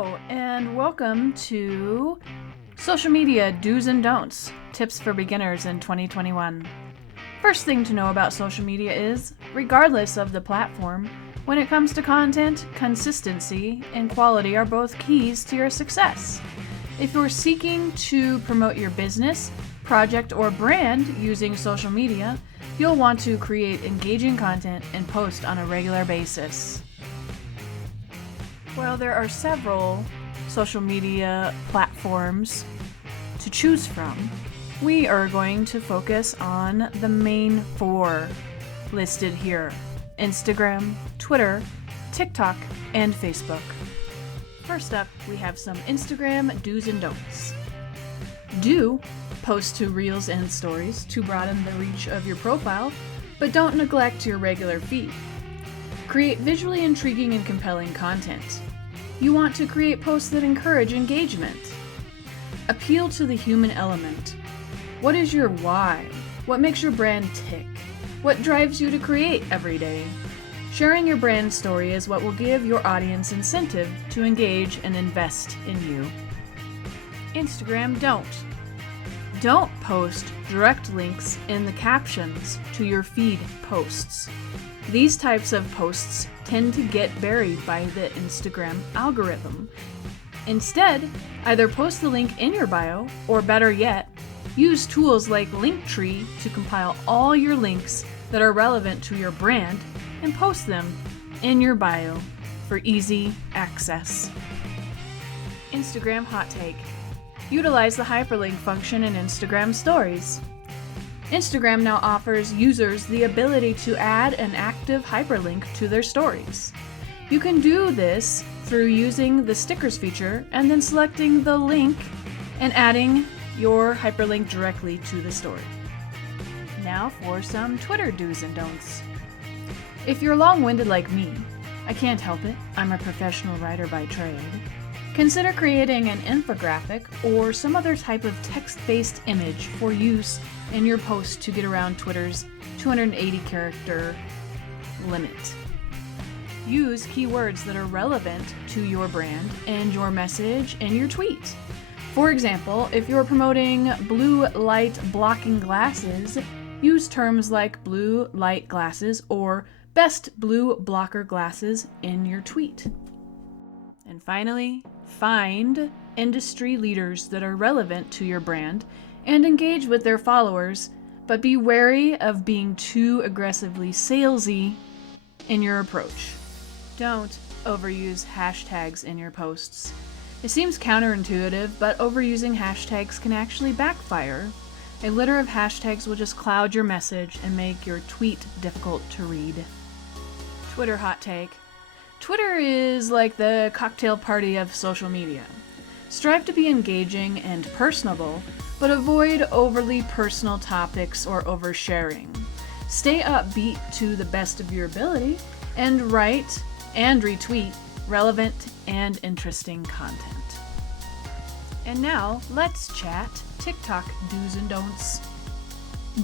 Hello, and welcome to Social Media Do's and Don'ts, Tips for Beginners in 2021. First thing to know about social media is, regardless of the platform, when it comes to content, consistency and quality are both keys to your success. If you're seeking to promote your business, project, or brand using social media, you'll want to create engaging content and post on a regular basis. Well, there are several social media platforms to choose from. We are going to focus on the main four listed here: Instagram, Twitter, TikTok, and Facebook. First up, we have some Instagram do's and don'ts. Do post to Reels and Stories to broaden the reach of your profile, but don't neglect your regular feed. Create visually intriguing and compelling content. You want to create posts that encourage engagement. Appeal to the human element. What is your why? What makes your brand tick? What drives you to create every day? Sharing your brand story is what will give your audience incentive to engage and invest in you. Instagram don't. Don't post direct links in the captions to your feed posts. These types of posts tend to get buried by the Instagram algorithm. Instead, either post the link in your bio, or better yet, use tools like Linktree to compile all your links that are relevant to your brand and post them in your bio for easy access. Instagram hot take. Utilize the hyperlink function in Instagram stories. Instagram now offers users the ability to add an active hyperlink to their stories. You can do this through using the stickers feature and then selecting the link and adding your hyperlink directly to the story. Now for some Twitter do's and don'ts. If you're long-winded like me, I can't help it, I'm a professional writer by trade, consider creating an infographic or some other type of text-based image for use in your post to get around Twitter's 280-character limit. Use keywords that are relevant to your brand and your message in your tweet. For example, if you're promoting blue light blocking glasses, use terms like blue light glasses or best blue blocker glasses in your tweet. And finally, find industry leaders that are relevant to your brand and engage with their followers, but be wary of being too aggressively salesy in your approach. Don't overuse hashtags in your posts. It seems counterintuitive, but overusing hashtags can actually backfire. A litter of hashtags will just cloud your message and make your tweet difficult to read. Twitter hot take. Twitter is like the cocktail party of social media. Strive to be engaging and personable, but avoid overly personal topics or oversharing. Stay upbeat to the best of your ability and write and retweet relevant and interesting content. And now, let's chat TikTok do's and don'ts.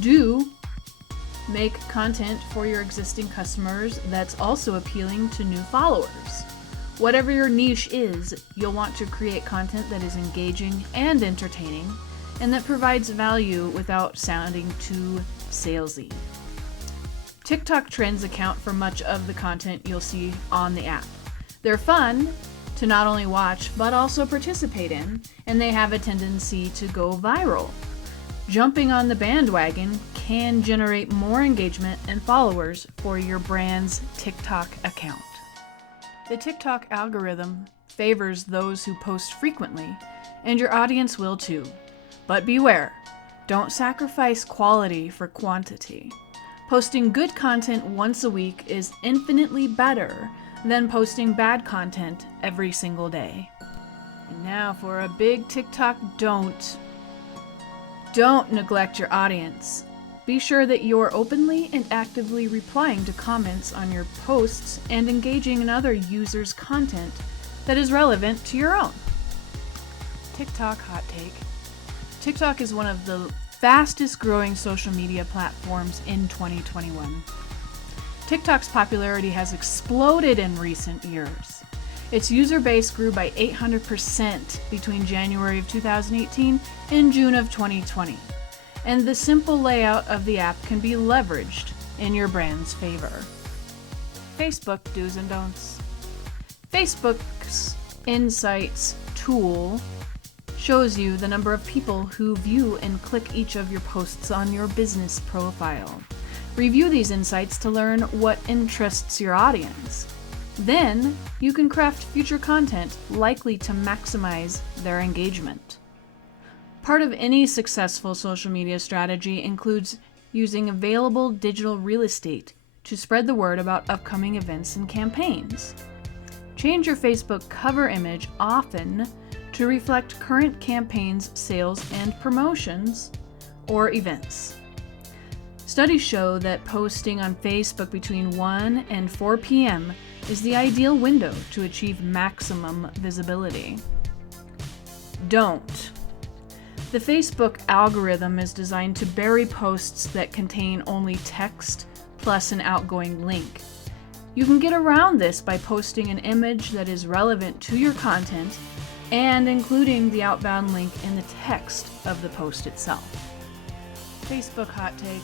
Do make content for your existing customers that's also appealing to new followers. Whatever your niche is, you'll want to create content that is engaging and entertaining, and that provides value without sounding too salesy. TikTok trends account for much of the content you'll see on the app. They're fun to not only watch, but also participate in, and they have a tendency to go viral. Jumping on the bandwagon can generate more engagement and followers for your brand's TikTok account. The TikTok algorithm favors those who post frequently, and your audience will too. But beware, don't sacrifice quality for quantity. Posting good content once a week is infinitely better than posting bad content every single day. And now for a big TikTok don't. Don't neglect your audience. Be sure that you're openly and actively replying to comments on your posts and engaging in other users' content that is relevant to your own. TikTok hot take. TikTok is one of the fastest growing social media platforms in 2021. TikTok's popularity has exploded in recent years. Its user base grew by 800% between January of 2018 and June of 2020. And the simple layout of the app can be leveraged in your brand's favor. Facebook do's and don'ts. Facebook's Insights tool shows you the number of people who view and click each of your posts on your business profile. Review these insights to learn what interests your audience. Then, you can craft future content likely to maximize their engagement. Part of any successful social media strategy includes using available digital real estate to spread the word about upcoming events and campaigns. Change your Facebook cover image often to reflect current campaigns, sales, and promotions or events. Studies show that posting on Facebook between 1 and 4 p.m. is the ideal window to achieve maximum visibility. Don't. The Facebook algorithm is designed to bury posts that contain only text plus an outgoing link. You can get around this by posting an image that is relevant to your content and including the outbound link in the text of the post itself. Facebook hot take.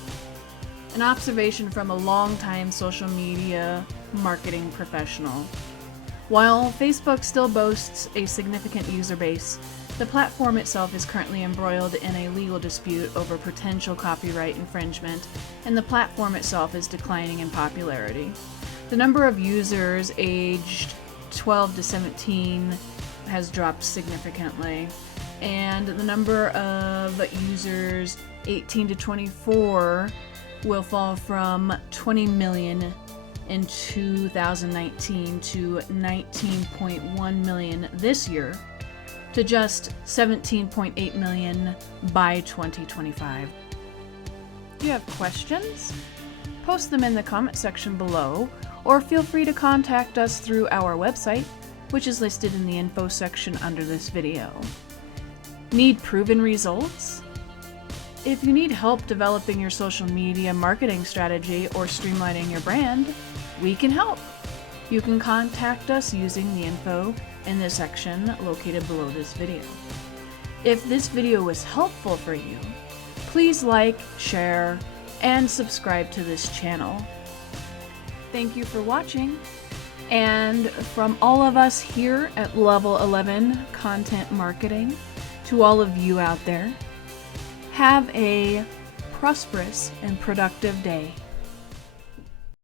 An observation from a longtime social media marketing professional. While Facebook still boasts a significant user base, the platform itself is currently embroiled in a legal dispute over potential copyright infringement, and the platform itself is declining in popularity. The number of users aged 12 to 17 has dropped significantly, and the number of users 18 to 24 will fall from 20 million in 2019 to 19.1 million this year to just 17.8 million by 2025. Do you have questions? Post them in the comment section below, or feel free to contact us through our website, which is listed in the info section under this video. Need proven results? If you need help developing your social media marketing strategy or streamlining your brand, we can help. You can contact us using the info in the section located below this video. If this video was helpful for you, please like, share, and subscribe to this channel. Thank you for watching, and from all of us here at Level 11 Content Marketing, to all of you out there, have a prosperous and productive day.